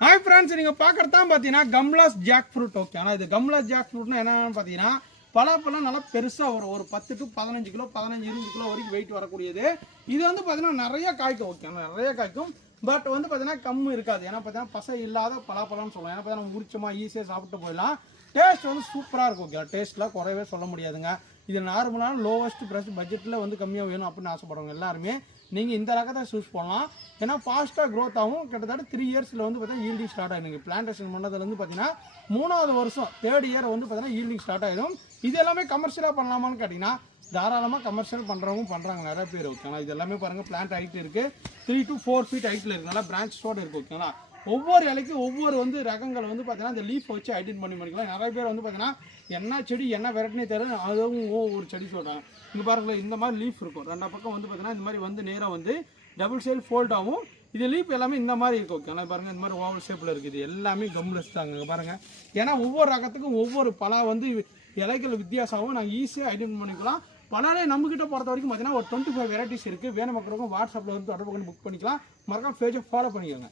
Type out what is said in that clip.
Hi friends, நீங்கள் பார்க்குறது தான் பார்த்தீங்கன்னா கம்லாஸ் ஜாக் ஃப்ரூட். ஓகே, ஆனால் இது கம்லாஸ் ஜாக் ஃப்ரூட்னா என்னென்னு பார்த்தீங்கன்னா பலாப்பழம் நல்லா பெருசாக வரும். ஒரு 10 to 15 கிலோ 15-20 கிலோ வரைக்கும் வெயிட் வரக்கூடியது. இது வந்து பார்த்தீங்கன்னா நிறைய காய்க்கும். ஓகே, நிறைய காய்க்கும். பட் வந்து பார்த்தீங்கன்னா கம்மு இருக்காது. ஏன்னா பார்த்தீங்கன்னா பசை இல்லாத பலாப்பழம்னு சொல்லலாம். ஏன்னா பார்த்தீங்கன்னா உரிச்சமாக ஈஸியாக சாப்பிட்டு போயிடலாம். டேஸ்ட் வந்து சூப்பராக இருக்கும். ஓகே, டேஸ்ட்லாம் குறையவே சொல்ல முடியாதுங்க. இது நார்மலான லோவஸ்ட் ப்ரைஸ் பட்ஜெட்டில் வந்து கம்மியாக வேணும் அப்படின்னு ஆசைப்படுறவங்க எல்லாருமே நீங்கள் இந்த ரகத்தை சூஸ் பண்ணலாம். ஏன்னா ஃபாஸ்ட்டாக க்ரோத் ஆகும். கிட்டத்தட்ட 3 இயர்ஸில் வந்து பார்த்தீங்கன்னா ஈல்டிங் ஸ்டார்ட் ஆகிடும். நீங்கள் பிளான்டேஷன் பண்ணதுலேருந்து பார்த்தீங்கன்னா 3வது வருஷம் 3rd இயர் வந்து பார்த்தீங்கன்னா ஈல்டிங் ஸ்டார்ட் ஆகிடும். இது எல்லாமே கமர்ஷியலாக பண்ணலாமான்னு கேட்டிங்கன்னா தாராளமாக கமர்ஷியல் பண்ணுறவங்க பண்ணுறாங்க நிறைய பேர். ஓகேங்களா, இது எல்லாமே பாருங்கள் பிளான்ட் ஹைட் இருக்குது. 3 to 4 feet ஹைட்டில் இருக்குது. நல்லா பிரான்ச்சோடு இருக்குது. ஓகேங்களா, ஒவ்வொரு இலைக்கும் ஒவ்வொரு வந்து ரகங்கள் வந்து பார்த்தீங்கன்னா அந்த லீஃப் வச்சு ஐடென்ட் பண்ணிக்கலாம். நிறைய பேர் வந்து பார்த்தீங்கன்னா என்ன செடி என்ன வெரைட்டினே தெரியல, அதுவும் ஒரு செடி சொல்கிறாங்க. இங்கே பாருங்களேன், இந்த மாதிரி லீஃப் இருக்கும். 2 பக்கம் வந்து பார்த்தீங்கன்னா இந்த மாதிரி வந்து நேராக வந்து டபுள் சைடு ஃபோல்ட் ஆகும். இது லீஃப் எல்லாமே இந்த மாதிரி இருக்கும். ஓகே, ஆனால் பாருங்கள் இந்த மாதிரி ஓவல் ஷேப்பில் இருக்குது. எல்லாமே கம்லெஸ் தாங்க பாருங்கள். ஏன்னா ஒவ்வொரு ரகத்துக்கும் ஒவ்வொரு பலா வந்து இலைகள் வித்தியாசமாகவும் நாங்கள் ஈஸியாக ஐடென்ட் பண்ணிக்கலாம். பலாலே நம்மகிட்ட பொறுத்த வரைக்கும் பார்த்தீங்கன்னா ஒரு 25 வெரைட்டிஸ் இருக்குது. வேணும் மக்களுக்கும் வாட்ஸ்அப்பில் வந்து தொடர்பு பண்ணி புக் பண்ணிக்கலாம். மறக்காம பேஜை ஃபாலோ பண்ணிக்கோங்க.